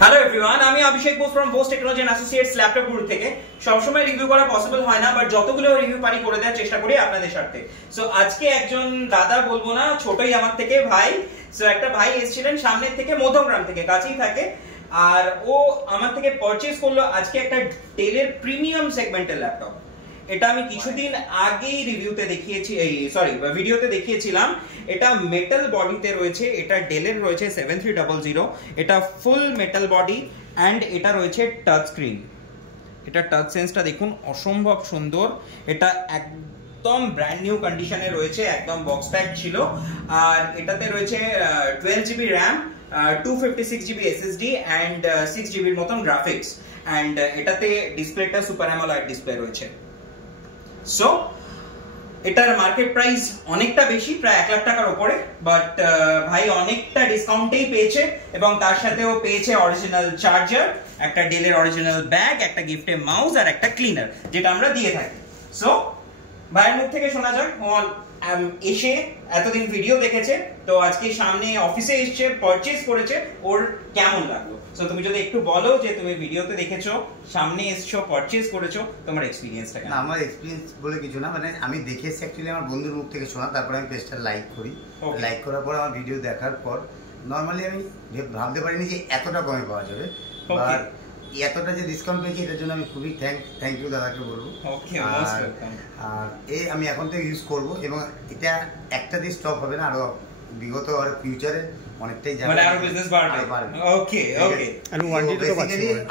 Hello everyone, আমি Abhishek Bose from Bose technology and associates laptop Guru থেকে। সবসময় রিভিউ করা পসিবল হয় না, বাট যতগুলো রিভিউ পারি করে দেওয়ার চেষ্টা করি আপনাদের স্বার্থে। সো আজকে একজন দাদা বলবো না, ছোটই আমার থেকে ভাই। সো একটা ভাই এসেছিলেন সামনের থেকে, মধ্যমগ্রাম থেকে, কাছেই থাকে। আর ও আমার থেকে পারচেজ করলো আজকে একটা ডেলের প্রিমিয়াম সেগমেন্টের ল্যাপটপ। এটা আমি কিছুদিন আগেই রিভিউতে দেখিয়েছি, ভিডিওতে দেখিয়েছিলাম। এটা মেটাল বডিতে রয়েছে, এটা ডেলের রয়েছে 7300। এটা ফুল মেটাল বডি অ্যান্ড এটা রয়েছে টাচ স্ক্রিন। এটা টাচ সেন্সটা দেখুন, অসম্ভব সুন্দর। এটা একদম ব্র্যান্ড নিউ কন্ডিশনে রয়েছে, একদম বক্স প্যাক ছিল। আর এটাতে রয়েছে 12 GB RAM, 256 GB SSD and 6 জিবির মতন গ্রাফিক্স। অ্যান্ড এটাতে ডিসপ্লেটা সুপার অ্যামোলেড ডিসপ্লে রয়েছে। সো এটার মার্কেট প্রাইস অনেকটা বেশি, প্রায় 1 লাখ টাকার উপরে, বাট ভাই অনেকটা ডিসকাউন্টেই পেয়েছে। এবং তার সাথেও পেয়েছে অরিজিনাল চার্জার, একটা ডেলের অরিজিনাল ব্যাগ, একটা গিফটে মাউস আর একটা ক্লিনার, যেটা আমরা দিয়ে থাকি। সো ভাইয়ের মুখ থেকে শোনা যাক, এসে এতদিন ভিডিও দেখেছে, তো আজকে সামনে অফিসে এসছে, পারচেজ করেছে, ওর কেমন লাগলো। সো তুমি যদি একটু বলো যে তুমি ভিডিওতে দেখেছো, সামনে এসছো, পারচেজ করেছো, তোমার এক্সপেরিয়েন্সটা কেমন? না, আমার এক্সপেরিয়েন্স বলে কিছু না, মানে আমি দেখেছি অ্যাকচুয়ালি আমার বন্ধুর মুখ থেকে শোনা, তারপরে আমি পেজটা লাইক করি। লাইক করার পর আমার ভিডিও দেখার পর নর্মালি আমি ভাবতে পারিনি যে এতটা কমে পাওয়া যাবে, আর এতটা যে ডিসকাউন্ট পেয়েছি এটার জন্য আমি খুবই থ্যাংক ইউ দাদাকে বলবো। আর আমি এখন থেকে ইউজ করবো, এবং এটা একটা দিয়ে স্টপ হবে না, আরো বিগত আর ফিউচারে অনেকটাই যাবে, মানে আরো বিজনেস বাড়বে। ওকে ওকে,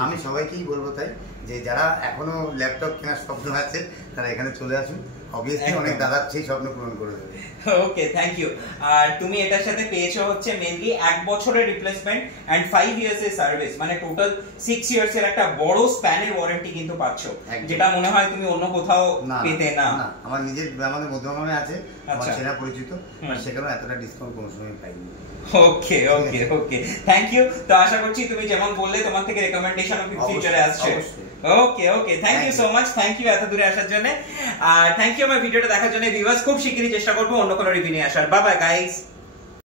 আমি সবাইকেই বলবো তাই যে যারা এখনো ল্যাপটপ কেনার স্বপ্ন আছে তারা এখানে চলে আসুন, অবভিয়াসলি অনেক দাদা সেই স্বপ্ন পূরণ করে দেবে। ওকে, থ্যাংক ইউ। আর তুমি এটার সাথে পেয়েছো হচ্ছে মেইনলি 1 বছরের রিপ্লেসমেন্ট এন্ড 5 ইয়ার্স এর সার্ভিস, মানে টোটাল 6 ইয়ার্স এর একটা বড় স্প্যানের ওয়ারেন্টি কিন্তু পাচ্ছো, যেটা মনে হয় তুমি অন্য কোথাও পেতে না। আমার নিজের আমাদের মধ্যমগ্রামে আছে, আমার সেটা পরিচিত, সেখানে এতটা ডিসকাউন্ট কোনো সময় পাইনি। ওকে ওকে ওকে, থ্যাংক ইউ। তো আশা করছি তুমি যেমন বললে তোমার থেকে রেকমেন্ডেশন ফিউচারে আসছে। Okay okay, thank you so much, thank you এত দূরে আসার জন্য। আর থ্যাংক ইউ আমার ভিডিওটা দেখার জন্য। ভিউয়ার্স, খুব শিগগিরই চেষ্টা করবো অন্য কোনো রিভিউ নিয়ে আসার। Bye bye guys.